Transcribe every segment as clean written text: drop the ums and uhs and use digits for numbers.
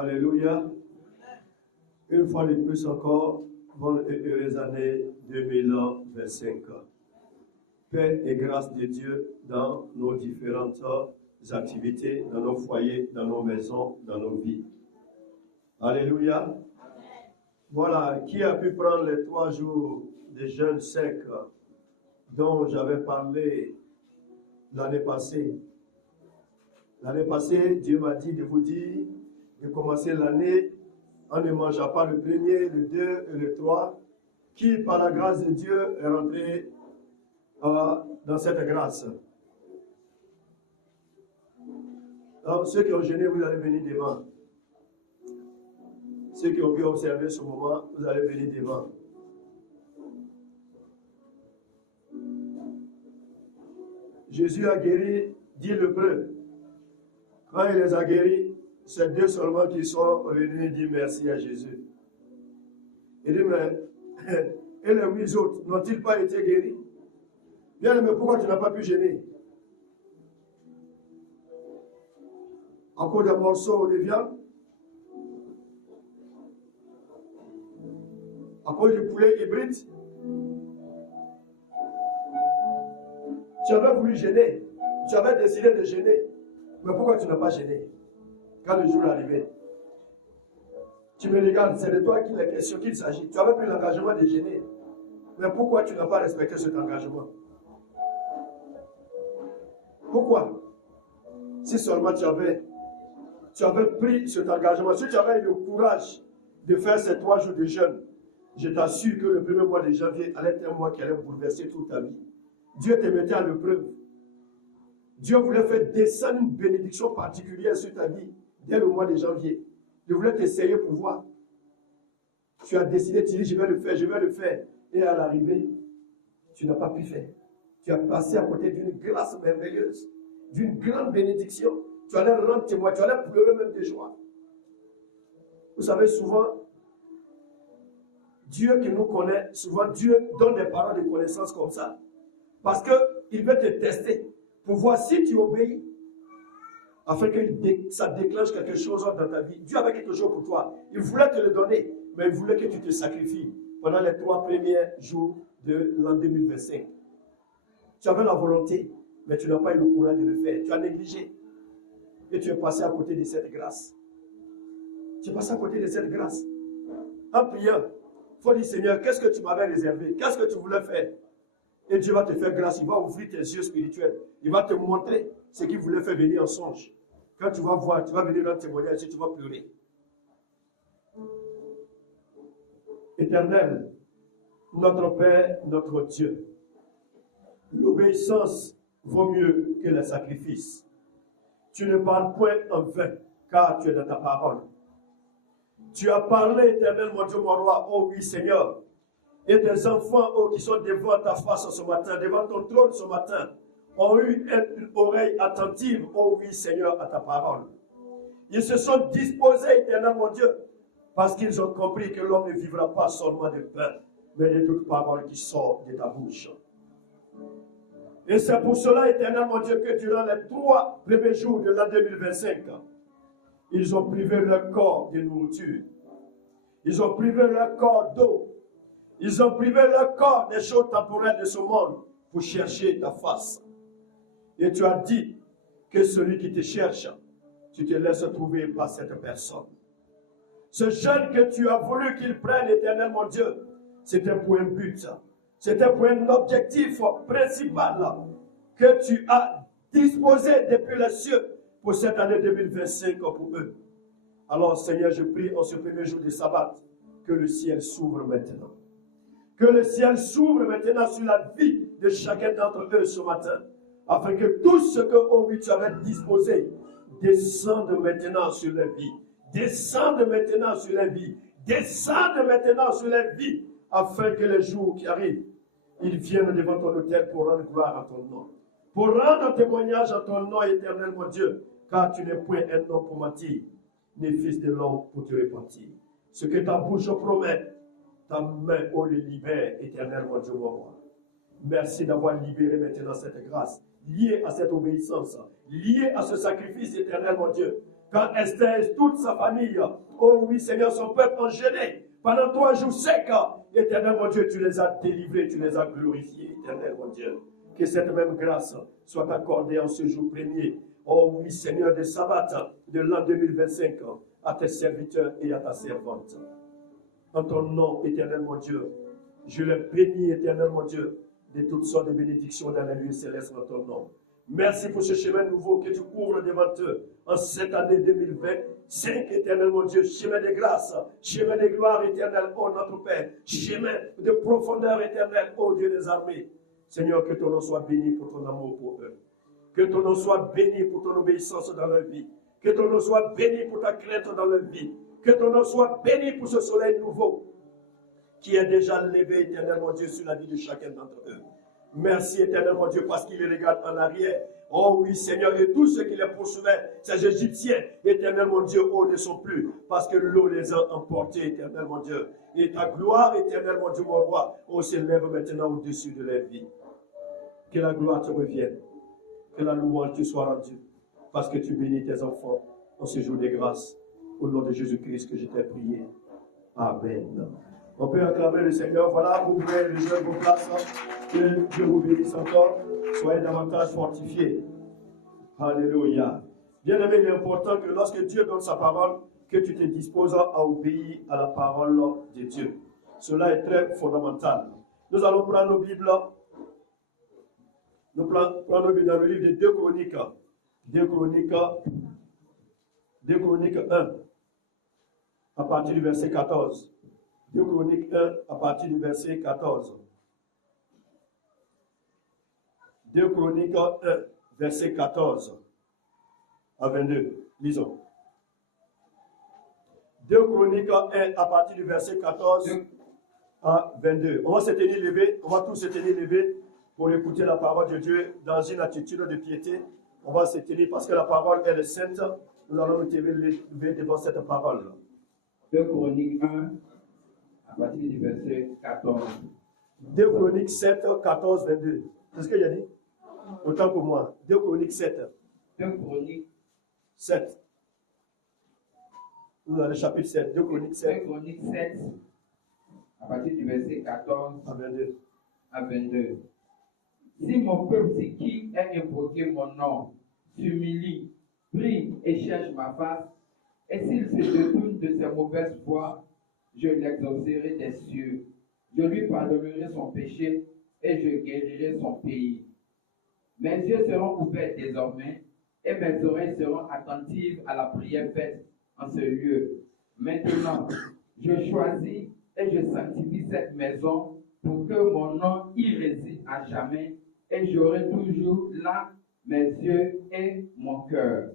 Alléluia. Une fois de plus encore, bonne et heureuse année 2025. Paix et grâce de Dieu dans nos différentes activités, dans nos foyers, dans nos maisons, dans nos vies. Alléluia. Voilà, qui a pu prendre les 3 jours de jeûne sec dont j'avais parlé l'année passée. L'année passée, Dieu m'a dit de vous dire de commencer l'année en ne mangeant pas le 1er, le 2 et le 3, qui par la grâce de Dieu est rentré dans cette grâce. Alors, ceux qui ont jeûné, vous allez venir devant. Ceux qui ont pu observer ce moment, vous allez venir devant. Jésus a guéri 10 lépreux. Quand il les a guéris, c'est 2 seulement qui sont venus dire merci à Jésus. Il dit, mais et les 8 autres n'ont-ils pas été guéris? Bien, mais pourquoi tu n'as pas pu jeûner? À cause d'un morceau de viande? À cause du poulet hybride? Tu avais voulu jeûner. Tu avais décidé de jeûner. Mais pourquoi tu n'as pas jeûné? Quand le jour est arrivé, tu me regardes, c'est de toi qu'il est question, qu'il s'agit. Tu avais pris l'engagement de jeûner. Mais pourquoi tu n'as pas respecté cet engagement? Pourquoi? Si seulement tu avais pris cet engagement, si tu avais eu le courage de faire ces 3 jours de jeûne, je t'assure que le premier mois de janvier allait être un mois qui allait bouleverser toute ta vie. Dieu te mettait à l'épreuve. Dieu voulait faire descendre une bénédiction particulière sur ta vie dès le mois de janvier. Il voulait t'essayer pour voir. Tu as décidé, tu dis, je vais le faire, je vais le faire. Et à l'arrivée, tu n'as pas pu faire. Tu as passé à côté d'une grâce merveilleuse, d'une grande bénédiction. Tu allais rendre témoin, tu allais pleurer même de joie. Vous savez, souvent, Dieu qui nous connaît, souvent Dieu donne des paroles de connaissance comme ça. Parce qu'il veut te tester pour voir si tu obéis, afin que ça déclenche quelque chose dans ta vie. Dieu avait quelque chose pour toi. Il voulait te le donner, mais il voulait que tu te sacrifies pendant les 3 premiers jours de l'an 2025. Tu avais la volonté, mais tu n'as pas eu le courage de le faire. Tu as négligé. Et tu es passé à côté de cette grâce. Tu es passé à côté de cette grâce. En priant, il faut dire, Seigneur, qu'est-ce que tu m'avais réservé? Qu'est-ce que tu voulais faire? Et Dieu va te faire grâce. Il va ouvrir tes yeux spirituels. Il va te montrer ce qu'il voulait faire venir en songe. Quand tu vas voir, tu vas venir dans le témoignage et tu vas pleurer. Éternel, notre Père, notre Dieu, l'obéissance vaut mieux que le sacrifice. Tu ne parles point en vain, car tu es dans ta parole. Tu as parlé, Éternel, mon Dieu, mon roi, oh oui, Seigneur. Et tes enfants, oh, qui sont devant ta face ce matin, devant ton trône ce matin, ont eu une oreille attentive, oh oui, Seigneur, à ta parole. Ils se sont disposés, Éternel, mon Dieu, parce qu'ils ont compris que l'homme ne vivra pas seulement de pain, mais de toute parole qui sort de ta bouche. Et c'est pour cela, Éternel, mon Dieu, que durant les 3 premiers jours de l'an 2025, ils ont privé leur corps de nourriture. Ils ont privé leur corps d'eau. Ils ont privé leur corps des choses temporelles de ce monde pour chercher ta face. Et tu as dit que celui qui te cherche, tu te laisses trouver par cette personne. Ce jeûne que tu as voulu qu'il prenne, Éternel mon Dieu, c'était pour un but. C'était pour un objectif principal que tu as disposé depuis les cieux pour cette année 2025 pour eux. Alors, Seigneur, je prie en ce premier jour du sabbat que le ciel s'ouvre maintenant. Que le ciel s'ouvre maintenant sur la vie de chacun d'entre eux ce matin, afin que tout ce que, oh oui, tu avais disposé descende maintenant sur les vies. Descende maintenant sur les vies. Descende maintenant sur les vies, afin que les jours qui arrivent, ils viennent devant ton autel pour rendre gloire à ton nom. Pour rendre témoignage à ton nom éternel, mon Dieu, car tu n'es point un homme pour mentir, ni fils de l'homme pour te repentir. Ce que ta bouche promet, ta main, oh, le libère, éternel, mon Dieu, mon roi. Merci d'avoir libéré maintenant cette grâce, liée à cette obéissance, liée à ce sacrifice éternel, mon Dieu. Quand Esther et toute sa famille, oh oui, Seigneur, son peuple enchaîné, pendant 3 jours secs, éternel, mon Dieu, tu les as délivrés, tu les as glorifiés, éternel, mon Dieu. Que cette même grâce soit accordée en ce jour premier, oh oui, Seigneur, de sabbat de l'an 2025, à tes serviteurs et à ta servante. En ton nom, éternel, mon Dieu, je les bénis, éternel, mon Dieu, de toutes sortes de bénédictions dans les lieux célestes en ton nom. Merci pour ce chemin nouveau que tu ouvres devant eux en cette année 2025, éternel, mon Dieu, chemin de grâce, chemin de gloire éternelle, ô notre Père, chemin de profondeur éternelle, ô Dieu des armées. Seigneur, que ton nom soit béni pour ton amour pour eux. Que ton nom soit béni pour ton obéissance dans leur vie. Que ton nom soit béni pour ta crainte dans leur vie. Que ton nom soit béni pour ce soleil nouveau qui est déjà levé, éternel mon Dieu, sur la vie de chacun d'entre eux. Merci, éternel mon Dieu, parce qu'il les regarde en arrière. Oh oui, Seigneur, et tous ceux qui les poursuivaient, ces Égyptiens, éternel mon Dieu, oh, ne sont plus, parce que l'eau les a emportés, éternel mon Dieu. Et ta gloire, éternel mon Dieu, mon roi, oh, s'élève maintenant au-dessus de leur vie. Que la gloire te revienne, que la louange te soit rendue, parce que tu bénis tes enfants en ce jour de grâce. Au nom de Jésus-Christ que je t'ai prié. Amen. On peut acclamer le Seigneur. Voilà, vous pouvez réserver vos places. Que Dieu vous bénisse encore. Soyez davantage fortifiés. Alléluia. Bien aimé, il est important que lorsque Dieu donne sa parole, que tu te disposes à obéir à la parole de Dieu. Cela est très fondamental. Nous allons prendre nos Bibles. Nous prenons nos Bibles dans le livre de 2 Chroniques. 2 Chroniques 1, à partir du verset 14. 2 Chroniques 1, à partir du verset 14. 2 Chroniques 1, verset 14 à 22. Lisons. 2 Chroniques 1, à partir du verset 14 à 22. On va se tenir levé, on va tous se tenir levés pour écouter la parole de Dieu dans une attitude de piété. On va se tenir parce que la parole, elle est sainte. Nous allons nous lever devant cette parole. 2 Chroniques 1, à partir du verset 14. 2 Chroniques 7, 14, 22. C'est ce qu'il a dit? Autant pour moi. 2 Chroniques 7. 2 Chroniques 7. Nous allons au chapitre 7. 2 Chroniques 7. 2 Chroniques 7, à partir du verset 14 à 22. à 22. Si mon peuple qui a invoqué mon nom s'humilie, prie et cherche ma face, et s'il se détourne de ses mauvaises voies, je l'exaucerai des cieux. Je lui pardonnerai son péché et je guérirai son pays. Mes yeux seront ouverts désormais et mes oreilles seront attentives à la prière faite en ce lieu. Maintenant, je choisis et je sanctifie cette maison pour que mon nom y réside à jamais et j'aurai toujours là mes yeux et mon cœur.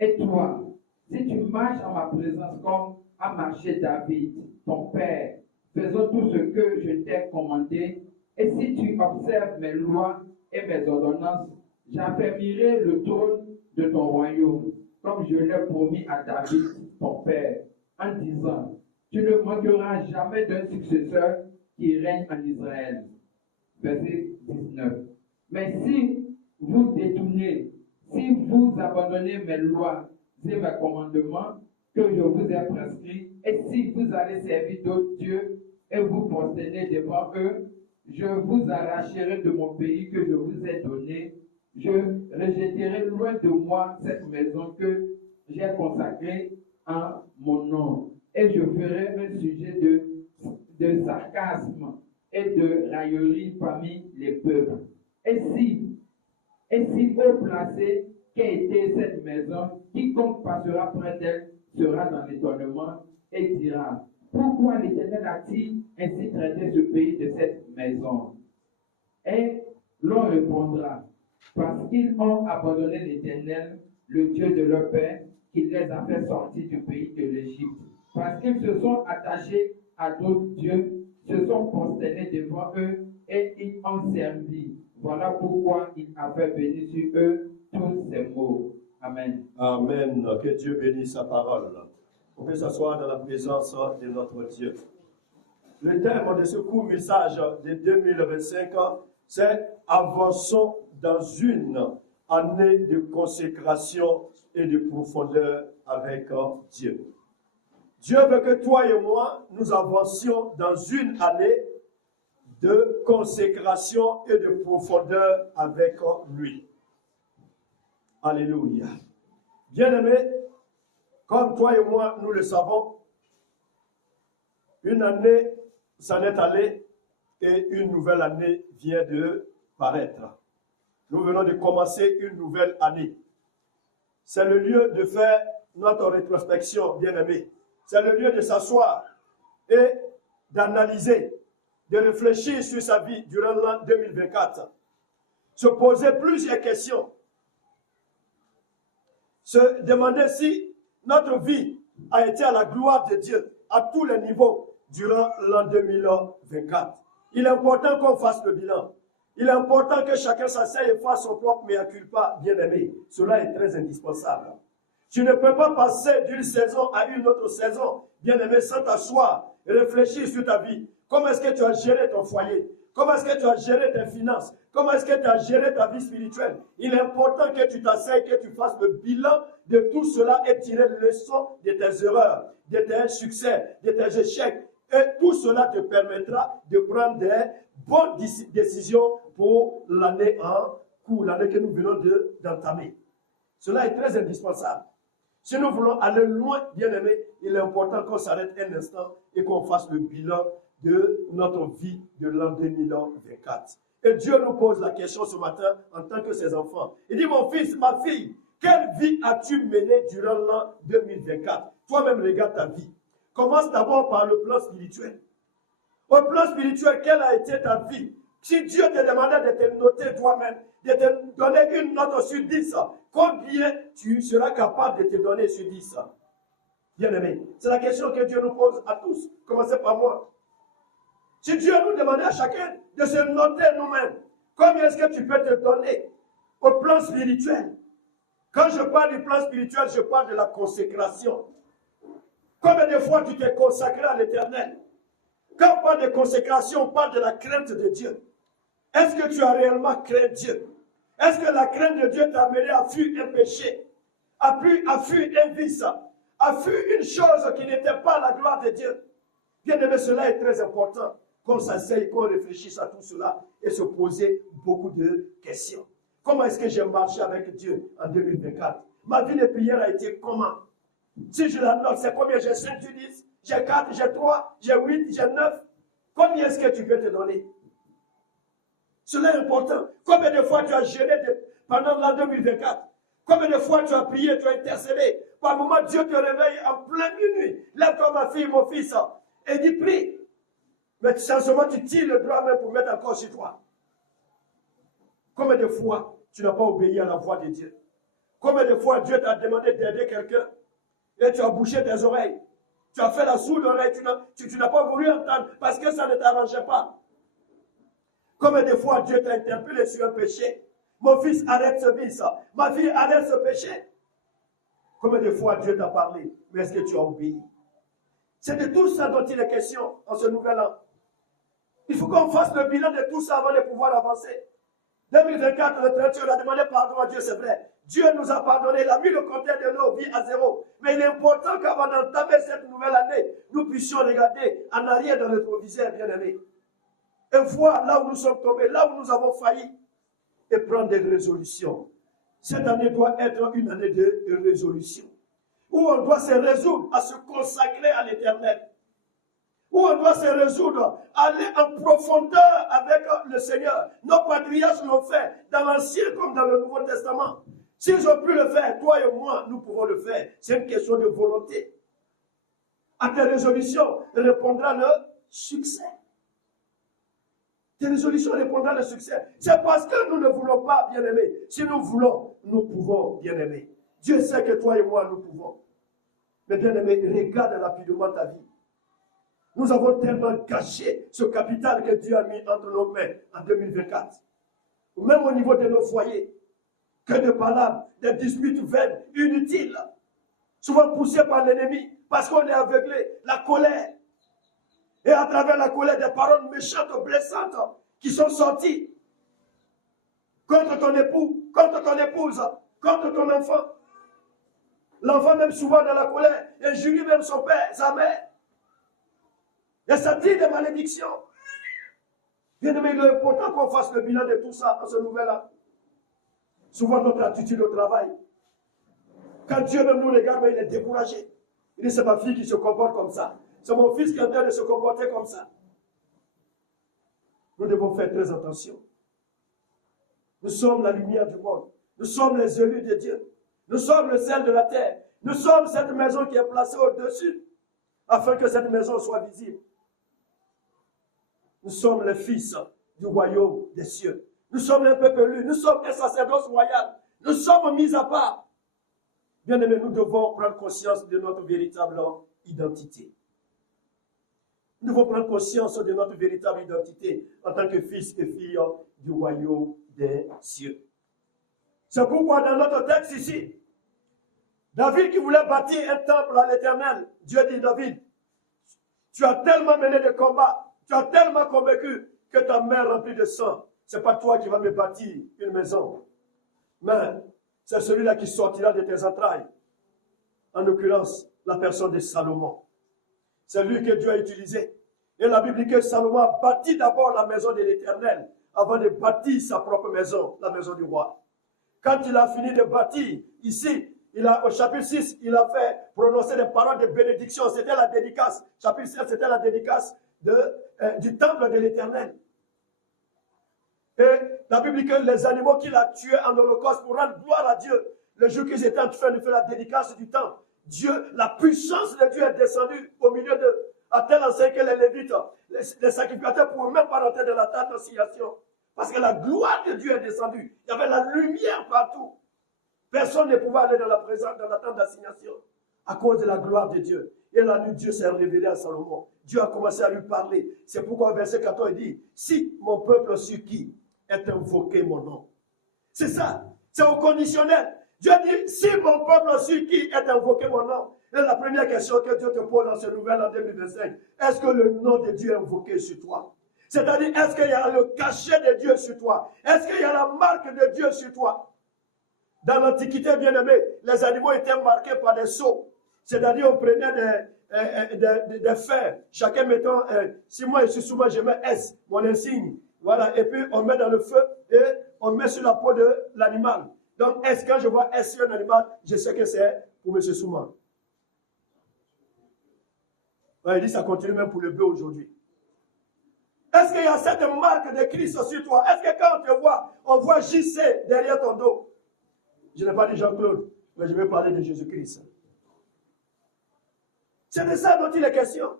Et toi, si tu marches en ma présence comme a marché David, ton père, faisant tout ce que je t'ai commandé, et si tu observes mes lois et mes ordonnances, j'affermirai le trône de ton royaume, comme je l'ai promis à David, ton père, en disant, tu ne manqueras jamais d'un successeur qui règne en Israël. Verset 19. Mais si vous détournez, si vous abandonnez mes lois et mes commandements que je vous ai prescrits, et si vous allez servir d'autres dieux et vous prosternez devant eux, je vous arracherai de mon pays que je vous ai donné. Je rejetterai loin de moi cette maison que j'ai consacrée en mon nom. Et je ferai un sujet de sarcasme et de raillerie parmi les peuples. Et Et si haut placé qu'a été cette maison, quiconque passera près d'elle sera dans l'étonnement et dira, pourquoi l'Éternel a-t-il ainsi traité ce pays de cette maison? Et l'on répondra, parce qu'ils ont abandonné l'Éternel, le Dieu de leur père, qui les a fait sortir du pays de l'Égypte. Parce qu'ils se sont attachés à d'autres dieux, se sont prosternés devant eux et ils ont servi. Voilà pourquoi il a fait venir sur eux tous ces maux. Amen. Amen. Que Dieu bénisse sa parole. On peut s'asseoir dans la présence de notre Dieu. Le thème de ce court message de 2025, c'est « Avançons dans une année de consécration et de profondeur avec Dieu ». Dieu veut que toi et moi, nous avancions dans une année de consécration et de profondeur avec lui. Alléluia. Bien-aimés, comme toi et moi, nous le savons, une année s'en est allée et une nouvelle année vient de paraître. Nous venons de commencer une nouvelle année. C'est le lieu de faire notre rétrospection, bien-aimés. C'est le lieu de s'asseoir et d'analyser, de réfléchir sur sa vie durant l'an 2024. Se poser plusieurs questions. Se demander si notre vie a été à la gloire de Dieu à tous les niveaux durant l'an 2024. Il est important qu'on fasse le bilan. Il est important que chacun s'asseye et fasse son propre mea culpa, bien-aimé. Cela est très indispensable. Tu ne peux pas passer d'une saison à une autre saison, bien-aimé, sans t'asseoir et réfléchir sur ta vie. Comment est-ce que tu as géré ton foyer? Comment est-ce que tu as géré tes finances? Comment est-ce que tu as géré ta vie spirituelle? Il est important que tu t'asseyes, que tu fasses le bilan de tout cela et tirer les leçons de tes erreurs, de tes succès, de tes échecs. Et tout cela te permettra de prendre des bonnes décisions pour l'année en cours, l'année que nous venons d'entamer. Cela est très indispensable. Si nous voulons aller loin, bien-aimés, il est important qu'on s'arrête un instant et qu'on fasse le bilan de notre vie de l'an 2024. Et Dieu nous pose la question ce matin en tant que ses enfants. Il dit, mon fils, ma fille, quelle vie as-tu menée durant l'an 2024? Toi-même, regarde ta vie. Commence d'abord par le plan spirituel. Au plan spirituel, quelle a été ta vie? Si Dieu te demandait de te noter toi-même, de te donner une note sur 10, combien tu seras capable de te donner sur 10? Bien-aimé, c'est la question que Dieu nous pose à tous. Commencez par moi. Si Dieu nous demandait à chacun de se noter nous-mêmes, combien est-ce que tu peux te donner au plan spirituel? Quand je parle du plan spirituel, je parle de la consécration. Combien de fois tu t'es consacré à l'Éternel? Quand on parle de consécration, on parle de la crainte de Dieu. Est-ce que tu as réellement craint Dieu? Est-ce que la crainte de Dieu t'a amené à fuir un péché, à fuir un vice, à fuir une chose qui n'était pas la gloire de Dieu? Bien aimé, cela est très important, qu'on s'asseye, qu'on réfléchisse à tout cela et se poser beaucoup de questions. Comment est-ce que j'ai marché avec Dieu en 2024? Ma vie de prière a été comment? Si je la note, c'est combien? J'ai 5 sur 10, j'ai 4, j'ai 3, j'ai 8, j'ai 9. Combien est-ce que tu peux te donner? Cela est important. Combien de fois tu as géré pendant l'an 2024? Combien de fois tu as prié, tu as intercédé? Par moment, Dieu te réveille en plein minuit. Lève-toi, ma fille, mon fils, et dis prie. Mais seulement tu tires le droit même pour mettre encore sur toi. Combien de fois tu n'as pas obéi à la voix de Dieu? Combien de fois Dieu t'a demandé d'aider quelqu'un et tu as bouché tes oreilles? Tu as fait la sourde oreille, tu n'as pas voulu entendre parce que ça ne t'arrangeait pas. Combien de fois Dieu t'a interpellé sur un péché? Mon fils, arrête ce vice. Ma fille, arrête ce péché. Combien de fois Dieu t'a parlé? Mais est-ce que tu as obéi? C'est de tout ça dont il est question en ce nouvel an. Il faut qu'on fasse le bilan de tout ça avant de pouvoir avancer. 2024, le 31, on a demandé pardon à Dieu, c'est vrai. Dieu nous a pardonné, il a mis le compteur de nos vies à zéro. Mais il est important qu'avant d'entamer cette nouvelle année, nous puissions regarder en arrière dans notre viseur, bien-aimé. Et voir là où nous sommes tombés, là où nous avons failli, et prendre des résolutions. Cette année doit être une année de résolution, où on doit se résoudre à se consacrer à l'Éternel, où on doit se résoudre, aller en profondeur avec le Seigneur. Nos patriarches l'ont fait, dans l'Ancien comme dans le Nouveau Testament. S'ils ont pu le faire, toi et moi, nous pouvons le faire. C'est une question de volonté. À tes résolutions répondra le succès. Tes résolutions répondront le succès. C'est parce que nous ne voulons pas, bien-aimés. Si nous voulons, nous pouvons, bien-aimés. Dieu sait que toi et moi, nous pouvons. Mais bien-aimés, regarde rapidement ta vie. Nous avons tellement caché ce capital que Dieu a mis entre nos mains en 2024. Même au niveau de nos foyers. Que de palabres, des disputes vaines, inutiles. Souvent poussées par l'ennemi. Parce qu'on est aveuglé. La colère. Et à travers la colère, des paroles méchantes, blessantes, qui sont sorties contre ton époux, contre ton épouse, contre ton enfant. L'enfant même souvent dans la colère, injurie même son père, sa mère. Et ça tire des malédictions. Bien aimé, il est important qu'on fasse le bilan de tout ça en ce nouvel an. Souvent notre attitude au travail. Quand Dieu même nous regarde, il est découragé. Il dit, c'est ma fille qui se comporte comme ça. C'est mon fils qui est en train de se comporter comme ça. Nous devons faire très attention. Nous sommes la lumière du monde. Nous sommes les élus de Dieu. Nous sommes le sel de la terre. Nous sommes cette maison qui est placée au-dessus, afin que cette maison soit visible. Nous sommes les fils du royaume des cieux. Nous sommes un peuple élu. Nous sommes un sacerdoce royal. Nous sommes mis à part. Bien aimés, nous devons prendre conscience de notre véritable identité. Nous devons prendre conscience de notre véritable identité en tant que fils et filles du royaume des cieux. C'est pourquoi dans notre texte ici, David qui voulait bâtir un temple à l'Éternel, Dieu dit, David, tu as tellement mené de combats, tu as tellement convaincu que ta main remplie de sang, ce n'est pas toi qui vas me bâtir une maison, mais c'est celui-là qui sortira de tes entrailles. En l'occurrence, la personne de Salomon. C'est lui que Dieu a utilisé. Et la Bible dit que Salomon a bâti d'abord la maison de l'Éternel avant de bâtir sa propre maison, la maison du roi. Quand il a fini de bâtir, ici, au chapitre 6, il a fait prononcer des paroles de bénédiction. C'était la dédicace. Chapitre 7, c'était la dédicace du temple de l'Éternel. Et la Bible dit que les animaux qu'il a tués en holocauste pour rendre gloire à Dieu, le jour qu'ils étaient en train de faire la dédicace du temple, Dieu, la puissance de Dieu est descendue au milieu d'eux, à tel enseigne que les Lévites, les sacrificateurs ne pouvaient même pas rentrer dans la tente d'assignation. Parce que la gloire de Dieu est descendue. Il y avait la lumière partout. Personne ne pouvait aller dans la présence, dans la tente d'assignation, à cause de la gloire de Dieu. Et la nuit, Dieu s'est révélé à Salomon. Dieu a commencé à lui parler. C'est pourquoi verset 14 il dit, si mon peuple sur qui est invoqué mon nom. C'est ça. C'est au conditionnel. Dieu dit, si mon peuple sur qui est invoqué mon nom. Et la première question que Dieu te pose dans ce nouvel an 2025, est-ce que le nom de Dieu est invoqué sur toi? C'est-à-dire, est-ce qu'il y a le cachet de Dieu sur toi? Est-ce qu'il y a la marque de Dieu sur toi? Dans l'Antiquité, bien aimé, les animaux étaient marqués par des sceaux. C'est-à-dire, on prenait des fers, chacun mettant, si moi je suis souvent, je mets S, mon insigne. Voilà, et puis on met dans le feu et on met sur la peau de l'animal. Donc, est-ce que je vois S sur un animal, je sais que c'est pour M. Souma. Ouais, il dit ça continue même pour le bœuf aujourd'hui. Est-ce qu'il y a cette marque de Christ sur toi? Est-ce que quand on te voit, on voit JC derrière ton dos? Je n'ai pas dit Jean-Claude, mais je vais parler de Jésus-Christ. C'est de ça dont il est question.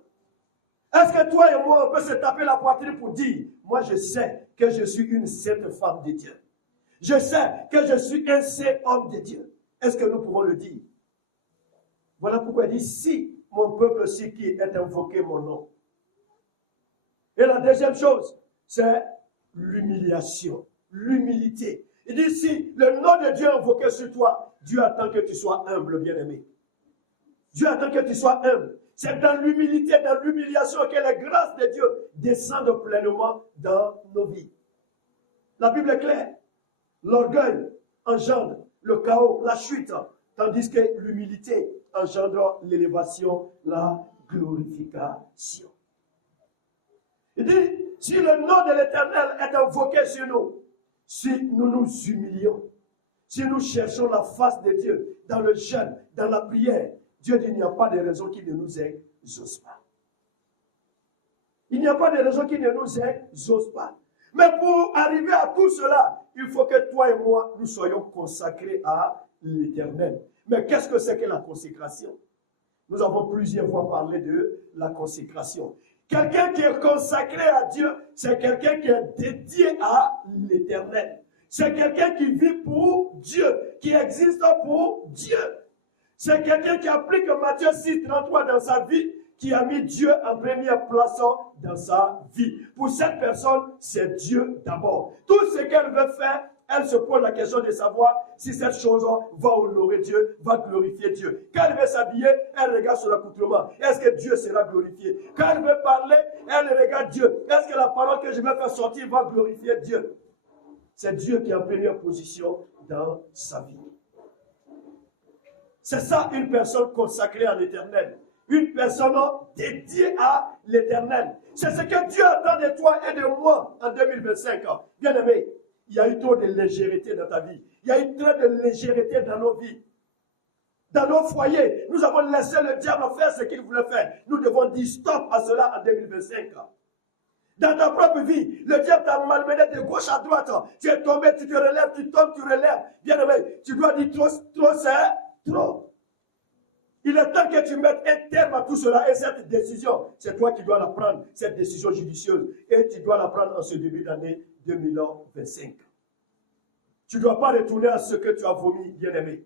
Est-ce que toi et moi, on peut se taper la poitrine pour dire, moi je sais que je suis une sainte femme de Dieu. Je sais que je suis un saint homme de Dieu. Est-ce que nous pouvons le dire? Voilà pourquoi il dit, si mon peuple sur qui est invoqué mon nom. Et la deuxième chose, c'est l'humiliation, l'humilité. Il dit, si le nom de Dieu est invoqué sur toi, Dieu attend que tu sois humble, bien-aimé. Dieu attend que tu sois humble. C'est dans l'humilité, dans l'humiliation que les grâces de Dieu descendent pleinement dans nos vies. La Bible est claire. L'orgueil engendre le chaos, la chute, tandis que l'humilité engendre l'élévation, la glorification. Il dit, si le nom de l'Éternel est invoqué sur nous, si nous nous humilions, si nous cherchons la face de Dieu dans le jeûne, dans la prière, Dieu dit, il n'y a pas de raison qu'il ne nous exauce pas. Il n'y a pas de raison qui ne nous exauce pas. Mais pour arriver à tout cela, il faut que toi et moi, nous soyons consacrés à l'Éternel. Mais qu'est-ce que c'est que la consécration? Nous avons plusieurs fois parlé de la consécration. Quelqu'un qui est consacré à Dieu, c'est quelqu'un qui est dédié à l'Éternel. C'est quelqu'un qui vit pour Dieu, qui existe pour Dieu. C'est quelqu'un qui applique Matthieu 6,33 dans sa vie, qui a mis Dieu en première place dans sa vie. Pour cette personne, c'est Dieu d'abord. Tout ce qu'elle veut faire, elle se pose la question de savoir si cette chose va honorer Dieu, va glorifier Dieu. Quand elle veut s'habiller, elle regarde sur l'accoutrement. Est-ce que Dieu sera glorifié? Quand elle veut parler, elle regarde Dieu. Est-ce que la parole que je vais faire sortir va glorifier Dieu? C'est Dieu qui est en première position dans sa vie. C'est ça une personne consacrée à l'Éternel. Une personne dédiée à l'Éternel. C'est ce que Dieu attend de toi et de moi en 2025. Bien aimé, il y a eu trop de légèreté dans ta vie. Il y a eu trop de légèreté dans nos vies. Dans nos foyers, nous avons laissé le diable faire ce qu'il voulait faire. Nous devons dire stop à cela en 2025. Dans ta propre vie, le diable t'a malmené de gauche à droite. Tu es tombé, tu te relèves, tu tombes, tu relèves. Bien aimé, tu dois dire trop, c'est trop. Il est temps que tu mettes un terme à tout cela et cette décision, c'est toi qui dois la prendre, cette décision judicieuse. Et tu dois la prendre en ce début d'année 2025. Tu ne dois pas retourner à ce que tu as vomi, bien-aimé.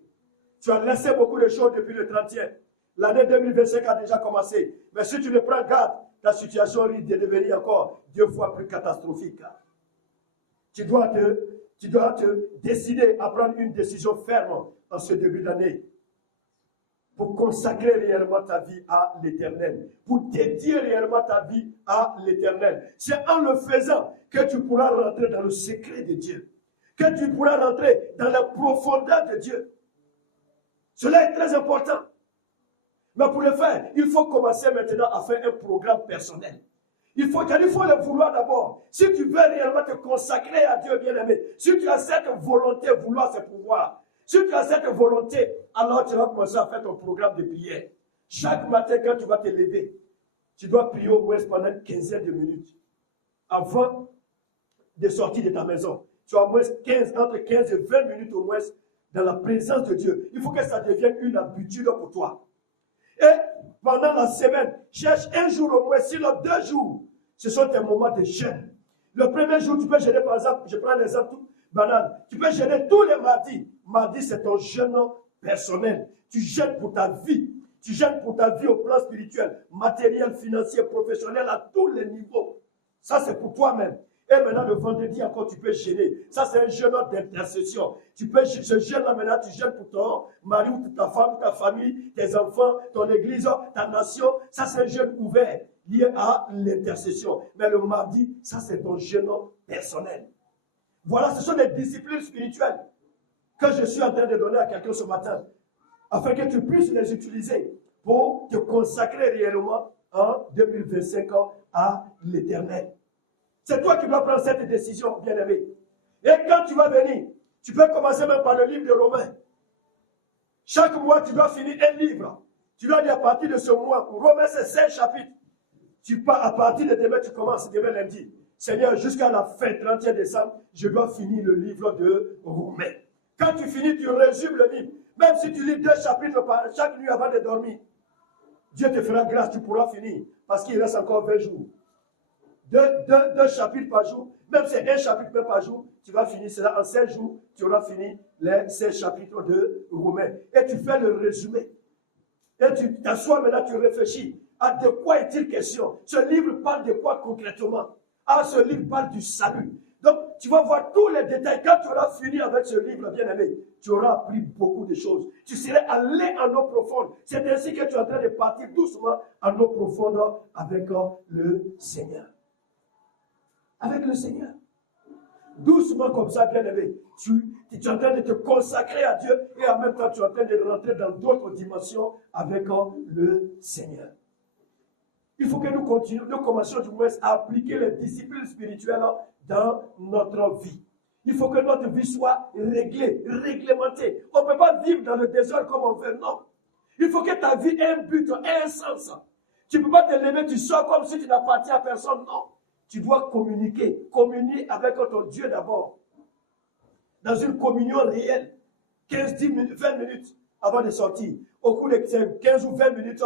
Tu as laissé beaucoup de choses depuis le 30e. L'année 2025 a déjà commencé. Mais si tu ne prends garde, ta situation risque de devenir encore 2 fois plus catastrophique. Tu dois te décider à prendre une décision ferme en ce début d'année pour consacrer réellement ta vie à l'Éternel, pour dédier réellement ta vie à l'Éternel. C'est en le faisant que tu pourras rentrer dans le secret de Dieu, que tu pourras rentrer dans la profondeur de Dieu. Cela est très important. Mais pour le faire, il faut commencer maintenant à faire un programme personnel. Il faut le vouloir d'abord. Si tu veux réellement te consacrer à Dieu, bien-aimé, si tu as cette volonté, vouloir ce pouvoir, si tu as cette volonté, alors tu vas commencer à faire ton programme de prière. Chaque matin, quand tu vas te lever, tu dois prier au moins pendant 15 de minutes. Avant de sortir de ta maison, tu as au moins entre 15 et 20 minutes au moins dans la présence de Dieu. Il faut que ça devienne une habitude pour toi. Et pendant la semaine, cherche un jour au moins, sinon 2 jours. Ce sont tes moments de jeûne. Le premier jour, tu peux jeûner, par exemple, je prends l'exemple tout banal. Tu peux jeûner tous les mardis. Mardi, c'est ton jeûne personnel. Tu jeûnes pour ta vie. Tu jeûnes pour ta vie au plan spirituel, matériel, financier, professionnel, à tous les niveaux. Ça, c'est pour toi-même. Et maintenant, le vendredi encore, tu peux jeûner. Ça, c'est un jeûne d'intercession. Ce jeûne-là, maintenant, tu jeûnes pour ton mari ou pour ta femme, ta famille, tes enfants, ton église, ta nation. Ça, c'est un jeûne ouvert, lié à l'intercession. Mais le mardi, ça, c'est ton jeûne personnel. Voilà, ce sont des disciplines spirituelles que je suis en train de donner à quelqu'un ce matin, afin que tu puisses les utiliser pour te consacrer réellement en 2025 à l'Éternel. C'est toi qui dois prendre cette décision, bien-aimé. Et quand tu vas venir, tu peux commencer même par le livre de Romains. Chaque mois, tu dois finir un livre. Tu dois dire à partir de ce mois, Romains, c'est 16 chapitres. À partir de demain, tu commences demain lundi. Seigneur, jusqu'à la fin, 31 décembre, je dois finir le livre de Romains. Quand tu finis, tu résumes le livre. Même si tu lis 2 chapitres chaque nuit avant de dormir, Dieu te fera grâce, tu pourras finir. Parce qu'il reste encore 20 jours. 2 chapitres par jour, même si c'est 1 chapitre par jour, tu vas finir cela en 16 jours, tu auras fini les 16 chapitres de Romains. Et tu fais le résumé. Et tu t'assois maintenant, tu réfléchis. À de quoi est-il question? Ce livre parle de quoi concrètement? Ce livre parle du salut. Donc, tu vas voir tous les détails. Quand tu auras fini avec ce livre, bien-aimé, tu auras appris beaucoup de choses. Tu serais allé en eau profonde. C'est ainsi que tu es en train de partir doucement en eau profonde avec le Seigneur. Avec le Seigneur. Doucement comme ça, bien-aimé. Tu es en train de te consacrer à Dieu et en même temps, tu es en train de rentrer dans d'autres dimensions avec le Seigneur. Il faut que nous commencions du moins à appliquer les disciplines spirituelles dans notre vie. Il faut que notre vie soit réglée, réglementée. On ne peut pas vivre dans le désordre comme on veut, non. Il faut que ta vie ait un but, ait un sens. Tu ne peux pas te lever, tu sors comme si tu n'appartiens à personne. Non. Tu dois communiquer. Communier avec ton Dieu d'abord. Dans une communion réelle. 15, 10 minutes, 20 minutes avant de sortir. Au cours de 15 ou 20 minutes,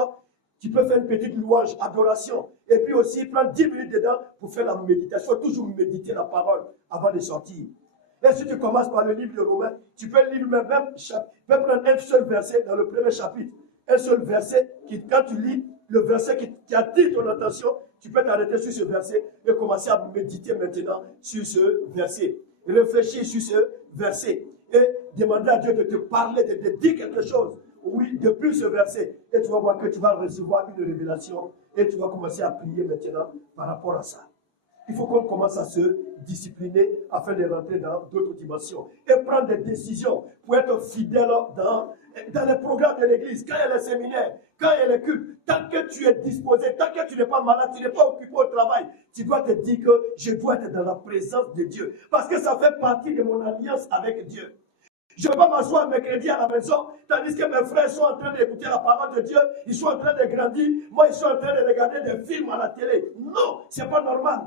tu peux faire une petite louange, adoration. Et puis aussi, prendre 10 minutes dedans pour faire la méditation. Il faut toujours méditer la parole avant de sortir. Et si tu commences par le livre de Romains, tu peux lire même tu peux prendre un seul verset dans le premier chapitre. Un seul verset, quand tu lis le verset qui attire ton attention, tu peux t'arrêter sur ce verset et commencer à méditer maintenant sur ce verset. Réfléchir sur ce verset et demander à Dieu de te parler, de te dire quelque chose. Oui, depuis ce verset. Et tu vas voir que tu vas recevoir une révélation et tu vas commencer à prier maintenant par rapport à ça. Il faut qu'on commence à se discipliner afin de rentrer dans d'autres dimensions et prendre des décisions pour être fidèle dans les programmes de l'église, quand il y a les séminaires, quand il y a les cultes. Tant que tu es disposé, tant que tu n'es pas malade, tu n'es pas occupé au travail, tu dois te dire que je dois être dans la présence de Dieu. Parce que ça fait partie de mon alliance avec Dieu. Je ne vais pas m'asseoir mercredi à la maison, tandis que mes frères sont en train d'écouter la parole de Dieu, ils sont en train de grandir, moi ils sont en train de regarder des films à la télé. Non, ce n'est pas normal.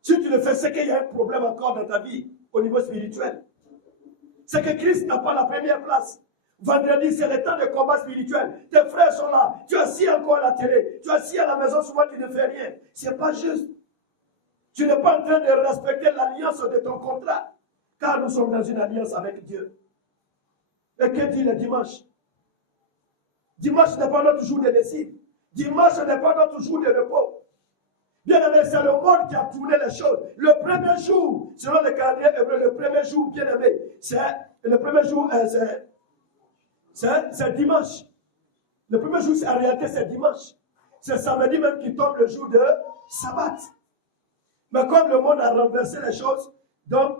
Si tu le fais, c'est qu'il y a un problème encore dans ta vie au niveau spirituel. C'est que Christ n'a pas la première place. Vendredi, c'est le temps de combat spirituel. Tes frères sont là. Tu es assis encore à la télé. Tu es assis à la maison, souvent tu ne fais rien. Ce n'est pas juste. Tu n'es pas en train de respecter l'alliance de ton contrat. Car nous sommes dans une alliance avec Dieu. Et que dit le dimanche? Dimanche n'est pas notre jour de décide. Dimanche n'est pas notre jour de repos. Bien aimé, c'est le monde qui a tourné les choses. Le premier jour, selon le calendrier hébreu, le premier jour, bien aimé, le premier jour, c'est dimanche. Le premier jour, en réalité, c'est dimanche. C'est samedi même qui tombe le jour de sabbat. Mais comme le monde a renversé les choses, donc,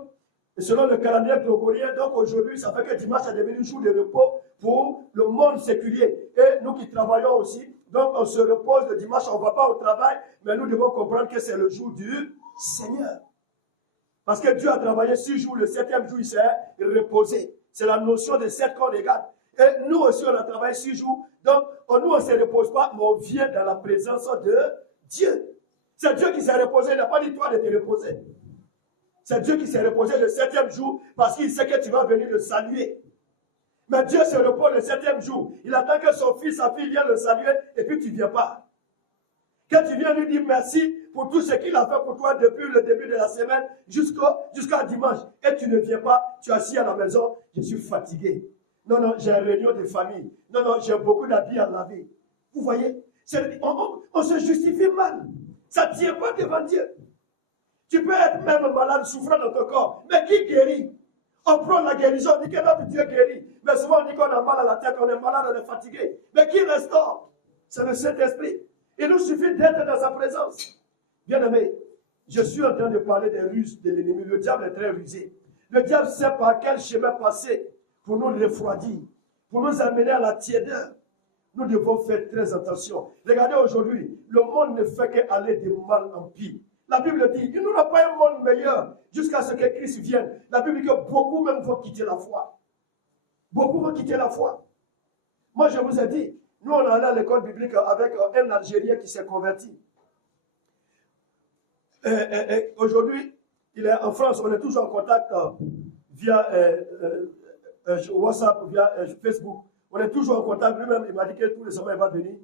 selon le calendrier grégorien, donc aujourd'hui, ça fait que dimanche est devenu un jour de repos pour le monde séculier. Et nous qui travaillons aussi, donc on se repose le dimanche, on ne va pas au travail, mais nous devons comprendre que c'est le jour du Seigneur. Parce que Dieu a travaillé 6 jours, le 7e jour, il s'est reposé. C'est la notion de 7 qu'on regarde. Et nous aussi, on a travaillé 6 jours. Donc, nous, on ne se repose pas, mais on vient dans la présence de Dieu. C'est Dieu qui s'est reposé, il n'a pas dit toi de te reposer. C'est Dieu qui s'est reposé le 7e jour parce qu'il sait que tu vas venir le saluer. Mais Dieu se repose le 7e jour. Il attend que son fils, sa fille vienne le saluer et puis tu ne viens pas. Que tu viens lui dire merci pour tout ce qu'il a fait pour toi depuis le début de la semaine jusqu'à dimanche. Et tu ne viens pas, tu es assis à la maison, je suis fatigué. Non, non, j'ai une réunion de famille. Non, non, j'ai beaucoup d'habits à laver. Vous voyez, on se justifie mal. Ça ne tient pas devant Dieu. Tu peux être même malade, souffrant dans ton corps. Mais qui guérit? On prend la guérison, on dit que notre Dieu guérit. Mais souvent on dit qu'on a mal à la tête, on est malade, on est fatigué. Mais qui restaure? C'est le Saint-Esprit. Il nous suffit d'être dans sa présence. Bien aimé, je suis en train de parler des ruses de l'ennemi. Le diable est très rusé. Le diable sait par quel chemin passer pour nous refroidir, pour nous amener à la tiédeur. Nous devons faire très attention. Regardez aujourd'hui, le monde ne fait qu'aller de mal en pire. La Bible dit, il n'y aura pas un monde meilleur jusqu'à ce que Christ vienne. La Bible dit que beaucoup même vont quitter la foi. Beaucoup vont quitter la foi. Moi, je vous ai dit, nous, on est allé à l'école biblique avec un Algérien qui s'est converti. Aujourd'hui, il est en France, on est toujours en contact via WhatsApp, via Facebook. On est toujours en contact. Lui-même, il m'a dit que tous les semaines, il va venir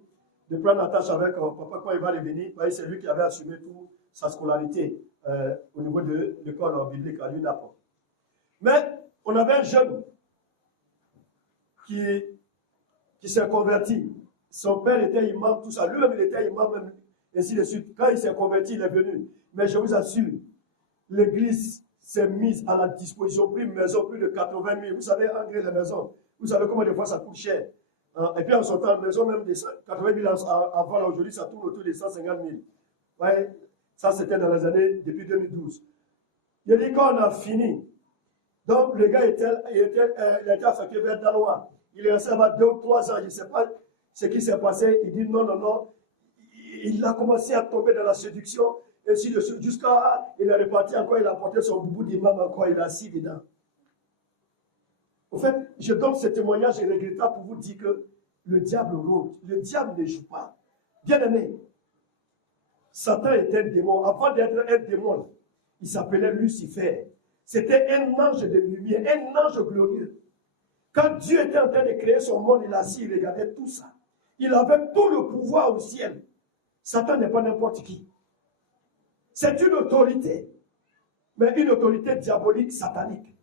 de prendre la tâche avec papa quand il va revenir. C'est lui qui avait assumé tout sa scolarité au niveau de l'école biblique à l'UNAP. Mais on avait un jeune qui s'est converti. Son père était imam, tout ça. Lui-même, il était imam, même, ainsi de suite. Quand il s'est converti, il est venu. Mais je vous assure, l'église s'est mise à la disposition, plus une maison, plus de 80 000. Vous savez, en Grèce, les maisons, vous savez comment des fois ça coûte cher. Et puis en sortant en maison, même des 80 000 avant, aujourd'hui, ça tourne autour des 150 000. Ouais. Ça, c'était dans les années, depuis 2012. Il a dit quand on a fini, donc le gars il était affecté vers Daloa. Il est resté là-bas 2 ou 3 ans, je ne sais pas ce qui s'est passé. Il dit non, non, non. Il a commencé à tomber dans la séduction, ainsi de suite, jusqu'à, il est reparti encore, il a porté son boubou d'imam encore, il est assis dedans. En fait, je donne ce témoignage regrettable pour vous dire que le diable rôde. Le diable ne joue pas. Bien-aimé, Satan était un démon. Avant d'être un démon, il s'appelait Lucifer. C'était un ange de lumière, un ange glorieux. Quand Dieu était en train de créer son monde, il assis, il regardait tout ça. Il avait tout le pouvoir au ciel. Satan n'est pas n'importe qui. C'est une autorité, mais une autorité diabolique, satanique.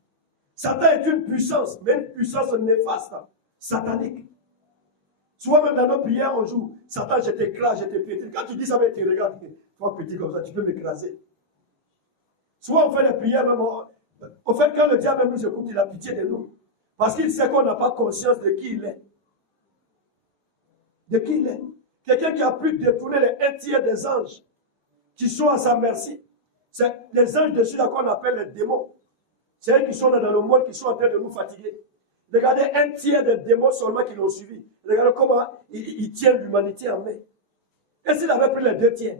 Satan est une puissance, mais une puissance néfaste, satanique. Souvent même dans nos prières, on joue, Satan, je t'écrase, je te pétris. Quand tu dis ça, mais tu regardes, toi petit comme ça, tu peux m'écraser. Souvent on fait les prières, même, au fait, quand le diable nous écoute, il a pitié de nous. Parce qu'il sait qu'on n'a pas conscience de qui il est. De qui il est. Quelqu'un qui a pu détourner les un tiers des anges qui sont à sa merci. C'est les anges dessus là qu'on appelle les démons. C'est eux qui sont dans le monde, qui sont en train de nous fatiguer. Regardez un tiers des démons seulement qui l'ont suivi. Regardez comment ils tiennent l'humanité en main. Et s'il avait pris les 2 tiers,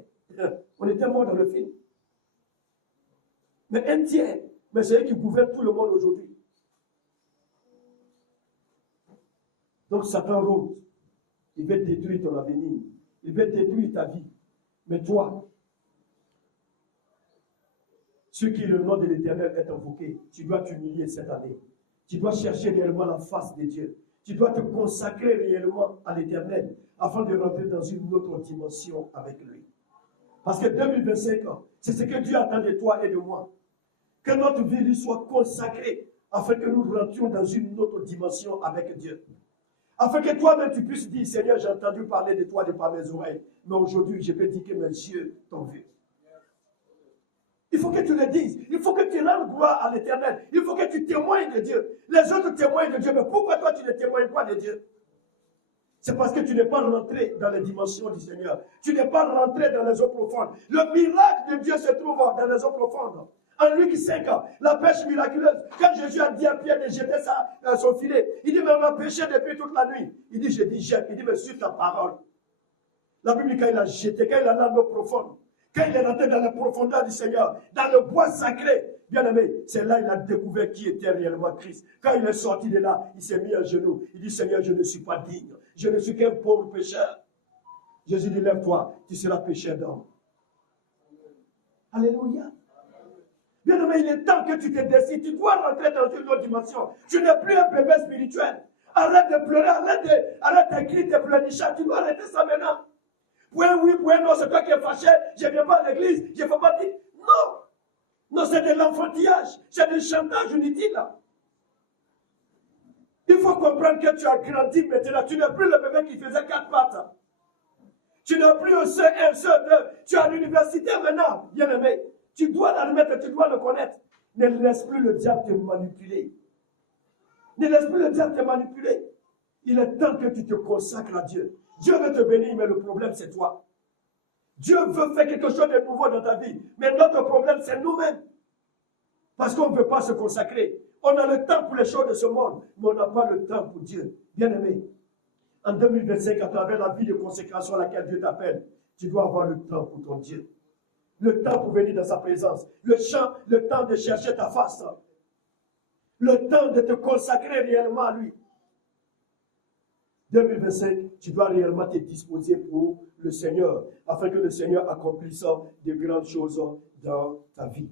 on était mort dans le film. Mais un tiers, mais c'est eux qui gouvernent tout le monde aujourd'hui. Donc Satan rôde. Il veut détruire ton avenir. Il veut détruire ta vie. Mais toi, ce qui est le nom de l'Éternel est invoqué, tu dois t'humilier cette année. Tu dois chercher réellement la face de Dieu. Tu dois te consacrer réellement à l'Éternel afin de rentrer dans une autre dimension avec lui. Parce que 2025 ans, c'est ce que Dieu attend de toi et de moi. Que notre vie lui soit consacrée afin que nous rentrions dans une autre dimension avec Dieu. Afin que toi-même tu puisses dire, Seigneur, j'ai entendu parler de toi de par mes oreilles, mais aujourd'hui je peux dire que mes yeux t'ont vu. Il faut que tu le dises. Il faut que tu rendes gloire à l'Éternel. Il faut que tu témoignes de Dieu. Les autres témoignent de Dieu, mais pourquoi toi tu ne témoignes pas de Dieu? C'est parce que tu n'es pas rentré dans les dimensions du Seigneur. Tu n'es pas rentré dans les eaux profondes. Le miracle de Dieu se trouve dans les eaux profondes. En Luc 5, la pêche miraculeuse. Quand Jésus a dit à Pierre de jeter son filet, il dit, mais on a pêché depuis toute la nuit. Il dit, je dis jette. Il dit, mais sur ta parole. La Bible dit, quand il a jeté, quand il a dans l'eau profonde, quand il est rentré dans la profondeur du Seigneur, dans le bois sacré, bien aimé, c'est là qu'il a découvert qui était réellement Christ. Quand il est sorti de là, il s'est mis à genoux. Il dit, Seigneur, je ne suis pas digne. Je ne suis qu'un pauvre pécheur. Jésus dit, lève-toi, tu seras pécheur d'homme. Alléluia. Bien aimé, il est temps que tu te décides. Tu dois rentrer dans une autre dimension. Tu n'es plus un bébé spirituel. Arrête de pleurer, arrête d'écrire tes pleurnichards. Tu dois arrêter ça maintenant. Point oui, point non, c'est toi qui es fâché. Je ne viens pas à l'église, je ne fais pas dire. Non. Non, c'est de l'enfantillage. C'est du chantage inutile. Il faut comprendre que tu as grandi maintenant. Tu n'es plus le bébé qui faisait 4 pattes. Tu n'es plus un seul, deux. Tu es à l'université maintenant, bien aimé. Tu dois l'admettre, tu dois le connaître. Ne laisse plus le diable te manipuler. Ne laisse plus le diable te manipuler. Il est temps que tu te consacres à Dieu. Dieu veut te bénir, mais le problème, c'est toi. Dieu veut faire quelque chose de nouveau dans ta vie. Mais notre problème, c'est nous-mêmes. Parce qu'on ne veut pas se consacrer. On a le temps pour les choses de ce monde, mais on n'a pas le temps pour Dieu. Bien-aimé, en 2025, à travers la vie de consécration à laquelle Dieu t'appelle, tu dois avoir le temps pour ton Dieu. Le temps pour venir dans sa présence. Le temps de chercher ta face. Le temps de te consacrer réellement à lui. 2025, tu dois réellement te disposer pour le Seigneur, afin que le Seigneur accomplisse de grandes choses dans ta vie.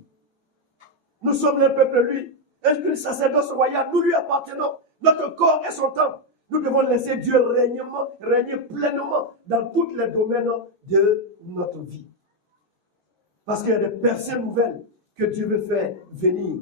Nous sommes le peuple, lui, et le sacerdoce royal, nous lui appartenons. Notre corps est son temple. Nous devons laisser Dieu régner pleinement dans tous les domaines de notre vie. Parce qu'il y a des personnes nouvelles que Dieu veut faire venir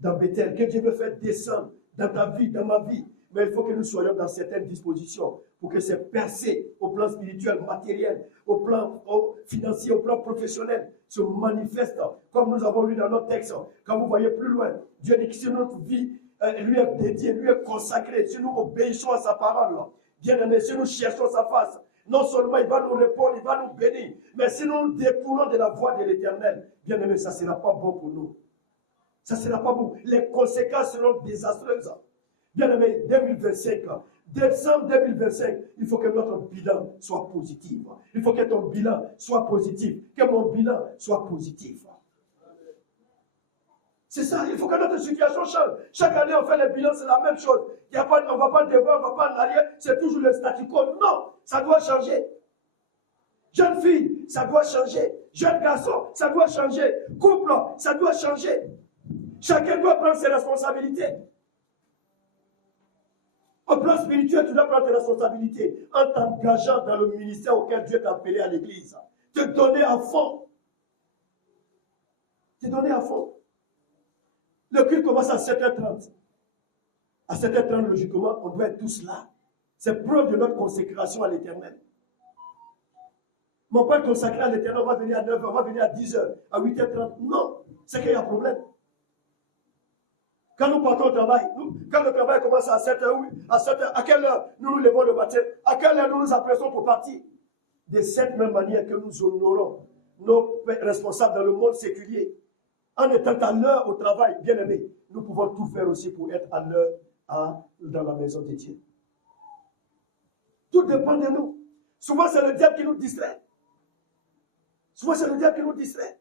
dans Bethel, que Dieu veut faire descendre dans ta vie, dans ma vie. Mais il faut que nous soyons dans certaines dispositions pour que ces percées au plan spirituel, matériel, au plan financier, au plan professionnel se manifestent. Comme nous avons lu dans notre texte, quand vous voyez plus loin, Dieu dit que si notre vie lui est dédiée, lui est consacrée, si nous obéissons à sa parole, bien aimé, si nous cherchons sa face, non seulement il va nous répondre, il va nous bénir, mais si nous nous détournons de la voie de l'Éternel, bien aimé, ça ne sera pas bon pour nous. Ça ne sera pas bon. Les conséquences seront désastreuses. Bien aimé, 2025, décembre 2025, il faut que notre bilan soit positif. Il faut que ton bilan soit positif. Que mon bilan soit positif. C'est ça, il faut que notre situation change. Chaque année, on fait le bilan, c'est la même chose. On ne va pas devant, on ne va pas en arrière, c'est toujours le statu quo. Non, ça doit changer. Jeune fille, ça doit changer. Jeune garçon, ça doit changer. Couple, ça doit changer. Chacun doit prendre ses responsabilités. Au plan spirituel, tu dois prendre tes responsabilités en t'engageant dans le ministère auquel Dieu t'a appelé à l'église. Te donner à fond. Te donner à fond. Le culte commence à 7h30. À 7h30, logiquement, on doit être tous là. C'est preuve de notre consécration à l'éternel. Mon père consacré à l'éternel, on va venir à 9h, on va venir à 10h, à 8h30. Non, c'est qu'il y a un problème. Quand nous partons au travail, quand le travail commence à 7h, à quelle heure nous nous levons le matin? À quelle heure nous nous apprêtons pour partir? De cette même manière que nous honorons nos responsables dans le monde séculier, en étant à l'heure au travail, bien aimé, nous pouvons tout faire aussi pour être à l'heure dans la maison de Dieu. Tout dépend de nous. Souvent, c'est le diable qui nous distrait. Souvent, c'est le diable qui nous distrait.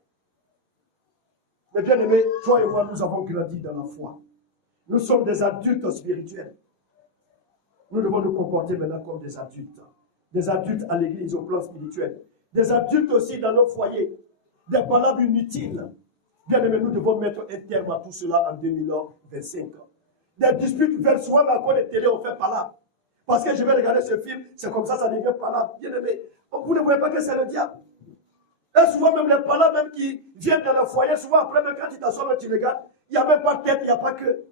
Mais bien aimé, toi et moi, nous avons grandi dans la foi. Nous sommes des adultes spirituels. Nous devons nous comporter maintenant comme des adultes. Des adultes à l'église, au plan spirituel. Des adultes aussi dans nos foyers. Des palabres inutiles. Bien aimé, nous devons mettre un terme à tout cela en 2025. Des disputes vers soi, mais à quoi les télés ont fait palabre. Parce que je vais regarder ce film, c'est comme ça devient palabre. Bien aimé, vous ne voyez pas que c'est le diable. Et souvent même les palabres même qui viennent dans le foyer, souvent après même quand tu t'assois, tu regardes, il n'y a même pas de tête, il n'y a pas que.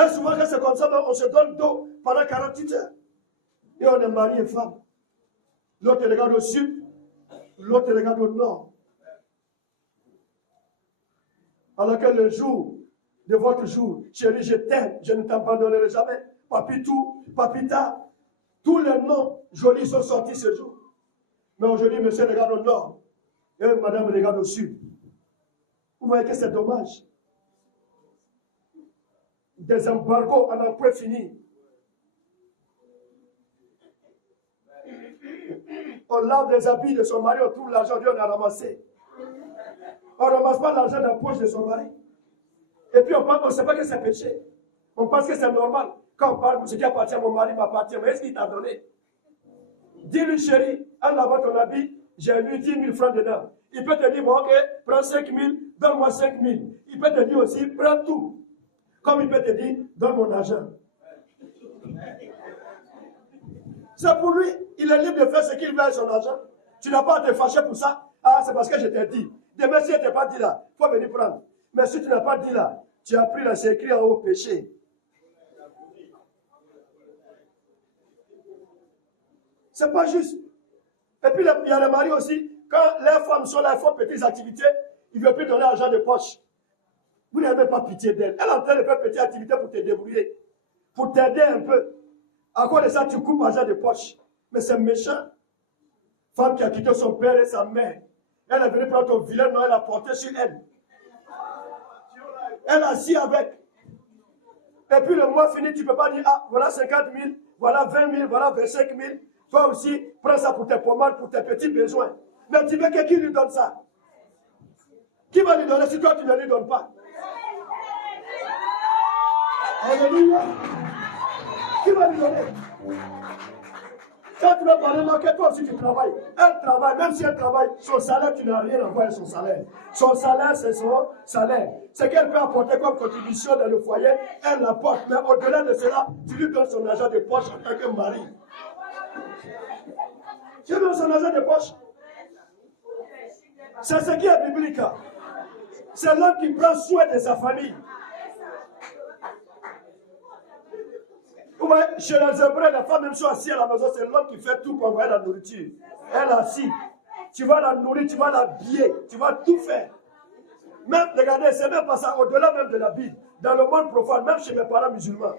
Et souvent quand c'est comme ça, on se donne dos pendant 48 heures. Et on est mari et femme. L'autre regarde au sud, l'autre regarde au nord. Alors que le jour de votre jour, chérie, je t'aime, je ne t'abandonnerai jamais. Papitou, papita, tous les noms jolis sont sortis ce jour. Mais aujourd'hui, monsieur regarde au nord et madame regarde au sud. Vous voyez que c'est dommage. Des embargos, on en peut finir. On lave des habits de son mari, on trouve l'argent, on a ramassé. On ne ramasse pas l'argent dans la poche de son mari. Et puis on ne sait pas que c'est péché. On pense que c'est normal. Quand on parle, ce qui appartient à mon mari m'appartient. Mais est-ce qu'il t'a donné? Dis-lui, chérie, en lavant ton habit, j'ai mis 10 000 francs dedans. Il peut te dire, bon, ok, prends 5 000, donne-moi 5 000. Il peut te dire aussi, prends tout. Comme il peut te dire, donne mon argent. C'est pour lui. Il est libre de faire ce qu'il veut avec son argent. Tu n'as pas à te fâcher pour ça. Ah, c'est parce que je t'ai dit. Demain, si je ne t'ai pas dit là, il faut venir prendre. Mais si tu n'as pas dit là, tu as pris là, c'est écrit en haut, péché. C'est pas juste. Et puis, il y a les maris aussi. Quand les femmes sont là, elles font petites activités, ils ne veulent plus donner l'argent de poche. Vous n'avez même pas pitié d'elle. Elle est en train de faire petites activités pour te débrouiller. Pour t'aider un peu. À quoi de ça, tu coupes l'argent de poche. Mais c'est méchant. Femme qui a quitté son père et sa mère. Elle est venue prendre ton vilain nom, elle a porté sur elle. Elle a assis avec. Et puis le mois fini, tu ne peux pas dire, ah, voilà 50 000, voilà 20 000, voilà 25 000. Toi aussi, prends ça pour tes pommades, pour tes petits besoins. Mais tu veux que qui lui donne ça? Qui va lui donner si toi tu ne lui donnes pas? Alléluia. Qui va lui donner? Quand tu vas parler, non, que toi aussi tu travailles. Elle travaille, même si elle travaille, son salaire, tu n'as rien à voir avec son salaire. Son salaire, c'est son salaire. Ce qu'elle peut apporter comme contribution dans le foyer, elle l'apporte. Mais au-delà de cela, tu lui donnes son argent de poche en tant que mari. Tu lui donnes son argent de poche. C'est ce qui est biblique. C'est l'homme qui prend soin de sa famille. Ouais, chez les Hébreux, les femmes même sont assises à la maison, c'est l'homme qui fait tout pour envoyer la nourriture. Elle est assise. Tu vas la nourrir, tu vas l'habiller, tu vas tout faire. Même, regardez, c'est même pas ça, au-delà même de la Bible. Dans le monde profane, même chez mes parents musulmans.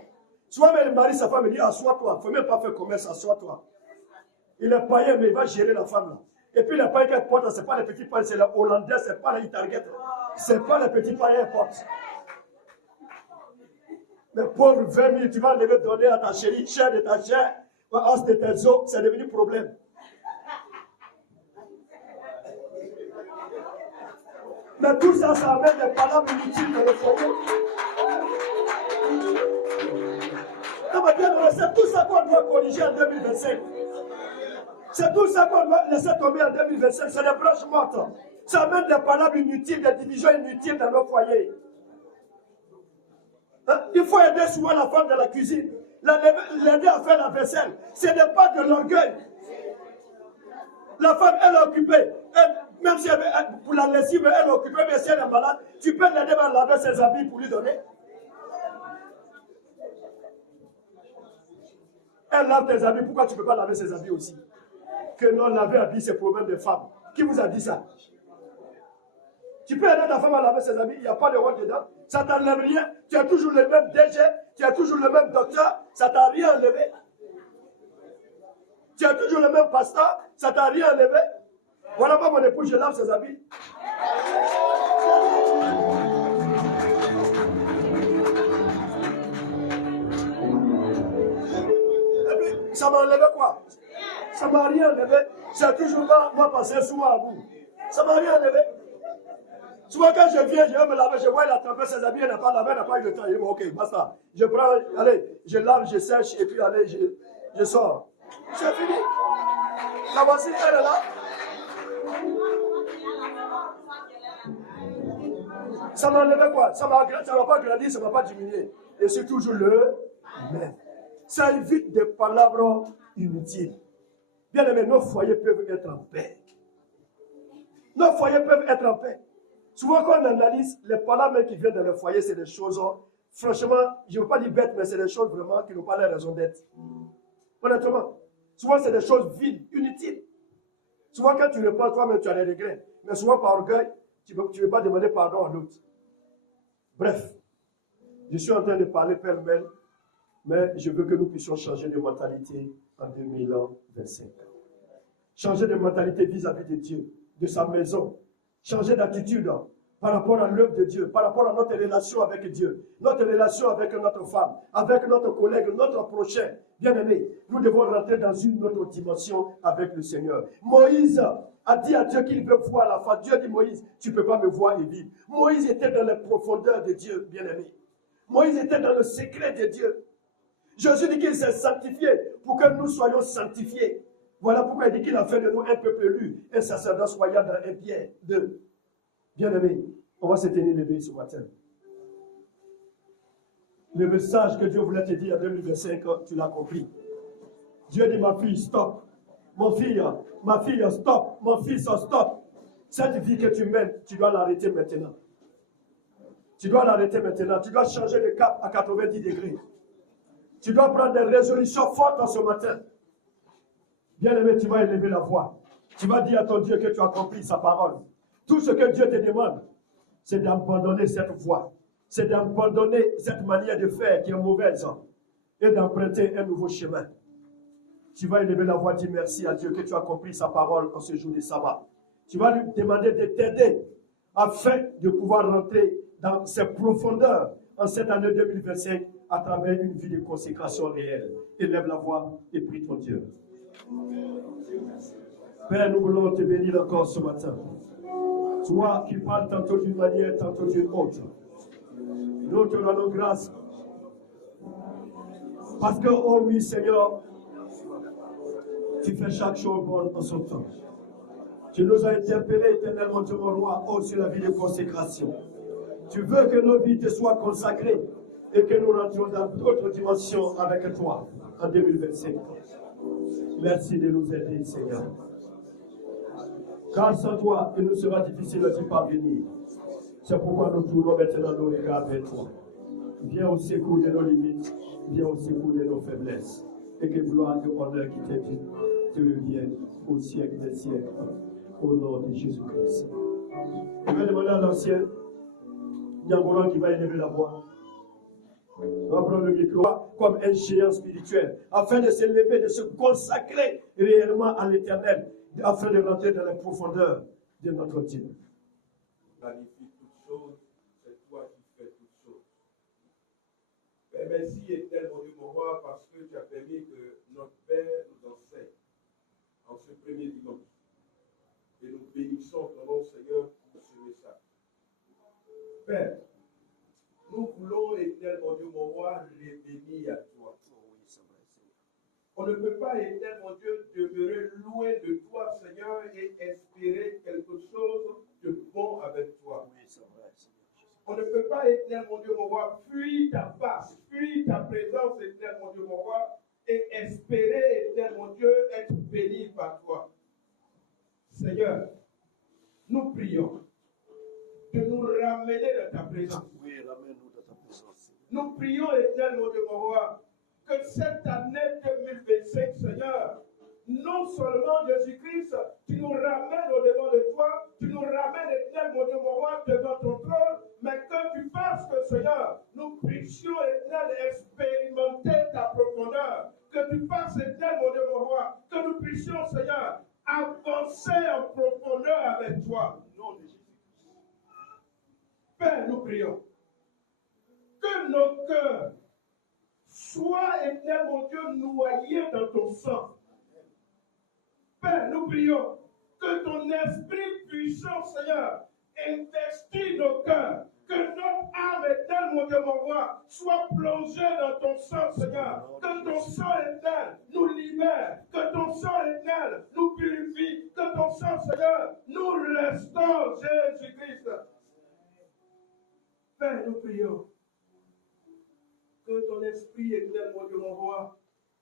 Souvent, même le mari, sa femme me dit, assois-toi. Il ne faut même pas faire commerce, assois-toi. Il est païen, mais il va gérer la femme là. Et puis les païens qu'elle porte, ce n'est pas les petits païens, c'est les Hollandais, ce n'est pas les Itarguettes. Ce n'est pas les petits païens qu'elle porte. Mais pauvre 20 000, tu vas lever donner à ta chérie, chair de ta chair, os de tes os, c'est devenu problème. Mais tout ça, ça amène des palabres inutiles dans le foyer. Non, mais bien, c'est tout ça qu'on doit corriger en 2025. C'est tout ça qu'on doit laisser tomber en 2025. C'est des branches mortes. Ça amène des palabres inutiles, des divisions inutiles dans nos foyers. Hein? Il faut aider souvent la femme dans la cuisine. L'aider à faire la vaisselle. Ce n'est pas de l'orgueil. La femme, elle est occupée. Même si pour la lessive, elle est occupée, mais si elle est malade, tu peux l'aider à laver ses habits pour lui donner. Elle lave tes habits, pourquoi tu ne peux pas laver ses habits aussi? Que non, laver habits, c'est le problème des femmes. Qui vous a dit ça? Tu peux aider ta femme à laver ses habits, il n'y a pas de rôle dedans. Ça ne t'enlève rien. Tu as toujours le même DG, tu as toujours le même docteur, ça ne t'a rien enlevé. Tu as toujours le même pasteur, ça ne t'a rien enlevé. Voilà pas mon épouse, je lave ses habits. Et puis, ça m'a enlevé quoi? Ça m'a rien enlevé. C'est toujours moi passer souvent à vous. Ça m'a rien enlevé. Souvent quand je viens, je vais me laver, je vois il a trempé ses habits, il n'a pas lavé, il n'a pas eu le temps. Je dis, ok, basta. Je prends, allez, je lave, je sèche, et puis allez, je sors. C'est fini. La voici, elle est là. Ça m'a enlevé quoi? Ça ne m'a pas grandi, ça ne m'a pas diminué. Et c'est toujours le même. Ça évite des palabres inutiles. Bien aimé, nos foyers peuvent être en paix. Nos foyers peuvent être en paix. Souvent, quand on analyse les palabres qui viennent dans le foyer, c'est des choses, franchement, je ne veux pas dire bêtes, mais c'est des choses vraiment qui n'ont pas la raison d'être. Honnêtement. Souvent, c'est des choses vides, inutiles. Souvent, quand tu le penses toi-même, tu as des regrets. Mais souvent, par orgueil, tu ne veux pas demander pardon à l'autre. Bref, je suis en train de parler pêle-mêle, mais je veux que nous puissions changer de mentalité en 2025. Changer de mentalité vis-à-vis de Dieu, de sa maison. Changer d'attitude par rapport à l'œuvre de Dieu, par rapport à notre relation avec Dieu, notre relation avec notre femme, avec notre collègue, notre prochain. Bien-aimé, nous devons rentrer dans une autre dimension avec le Seigneur. Moïse a dit à Dieu qu'il veut voir la face. Dieu dit, Moïse, tu ne peux pas me voir et vivre. Moïse était dans les profondeurs de Dieu, bien-aimé. Moïse était dans le secret de Dieu. Jésus dit qu'il s'est sanctifié pour que nous soyons sanctifiés. Voilà pourquoi il dit qu'il a fait de nous un peuple élu, un sacerdoce royal dans 1 Pierre 2. Bien-aimé, on va se tenir levé ce matin. Le message que Dieu voulait te dire en 2025, tu l'as compris. Dieu dit, ma fille, stop. Ma fille, stop. Mon fils, stop. Cette vie que tu mènes, tu dois l'arrêter maintenant. Tu dois l'arrêter maintenant. Tu dois changer de cap à 90 degrés. Tu dois prendre des résolutions fortes en ce matin. Bien-aimé, tu vas élever la voix. Tu vas dire à ton Dieu que tu as compris sa parole. Tout ce que Dieu te demande, c'est d'abandonner cette voie. C'est d'abandonner cette manière de faire qui est mauvaise et d'emprunter un nouveau chemin. Tu vas élever la voix, dire merci à Dieu que tu as compris sa parole en ce jour de sabbat. Tu vas lui demander de t'aider afin de pouvoir rentrer dans ses profondeurs en cette année 2025 à travers une vie de consécration réelle. Élève la voix et prie ton Dieu. Père, nous voulons te bénir encore ce matin. Toi qui parles tantôt d'une manière, tantôt d'une autre. Nous te rendons grâce. Parce que, oh oui, Seigneur, tu fais chaque chose bonne en son temps. Tu nous as interpellés éternellement, Dieu mon roi, oh, sur la vie de consécration. Tu veux que nos vies te soient consacrées et que nous rentrions dans d'autres dimensions avec toi en 2025. Merci de nous aider, Seigneur. Car sans toi, il nous sera difficile d'y parvenir. C'est pourquoi nous tournons maintenant nos regards vers toi. Viens au secours de nos limites, viens au secours de nos faiblesses. Et que gloire et honneur qui t'est dû te reviennent au siècle des siècles. Au nom de Jésus-Christ. Je vais demander à l'ancien Nyangolan qui va élever la voix. On va prendre le micro comme un géant spirituel, afin de s'élever, de se consacrer réellement à l'éternel, afin de rentrer dans les profondeurs de notre Dieu. Magnifique toutes choses, c'est toi qui fais toutes choses. Père, merci éternel, mon Dieu, mon roi, parce que tu as permis que notre Père nous enseigne en ce premier dimanche. Et nous bénissons ton nom, Seigneur, pour ce message. Père, nous voulons, éternel, mon Dieu, mon roi, revenir à toi. On ne peut pas, éternel mon Dieu, demeurer loin de toi, Seigneur, et espérer quelque chose de bon avec toi. Oui, c'est vrai, Seigneur Jésus. On ne peut pas, éternel mon Dieu, mon roi, fuir ta face, fuir ta présence, éternel mon Dieu, mon roi, et espérer, éternel mon Dieu, être béni par toi. Seigneur, nous prions de nous ramener dans ta présence. Oui, ramène-nous dans ta présence, Seigneur. Nous prions, éternel mon Dieu, mon roi, que cette année 2025, Seigneur, non seulement Jésus-Christ, tu nous ramènes au-devant de toi, tu nous ramènes, éternel mon Dieu, mon roi, devant ton trône, mais que tu fasses que, Seigneur, nous puissions, éternel, expérimenter ta profondeur. Que tu fasses, éternel mon Dieu, mon roi, que nous puissions, Seigneur, avancer en profondeur avec toi. Au nom de Jésus. Père, nous prions que nos cœurs soient, éternel mon Dieu, noyés dans ton sang. Père, nous prions que ton esprit puissant, Seigneur, investit nos cœurs. Que notre âme, éternel mon Dieu, mon roi, soit plongée dans ton sang, Seigneur. Que ton sang, éternel, nous libère. Que ton sang, éternel, nous purifie. Que ton sang, Seigneur, nous restaure, Jésus-Christ. Père, nous prions que ton esprit, éternel, mon Dieu, mon roi,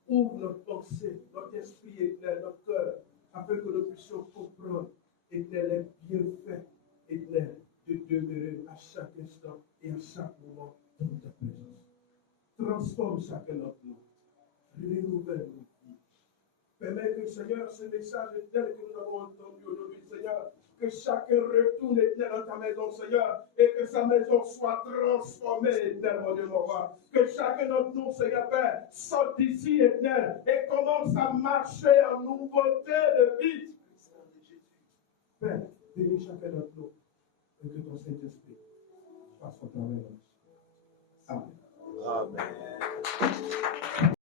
ouvre notre pensée, notre esprit, éternel, notre cœur, afin que nous puissions comprendre, éternel, les bienfaits, éternel, de demeurer à chaque instant et à chaque moment dans ta présence. Transforme chacun d'entre nous. Renouvelle nos vies. Permets que, Seigneur, ce message éternel que nous avons entendu aujourd'hui, Seigneur, que chacun retourne, éternel, dans ta maison, Seigneur, et que sa maison soit transformée, éternel, mon Dieu, mon roi. Que chacun d'entre nous, Seigneur Père, sorte d'ici, éternel, et commence à marcher en nouveauté de vie. Père, bénis chacun d'entre nous, et que ton Saint-Esprit fasse son travail. Amen. Amen.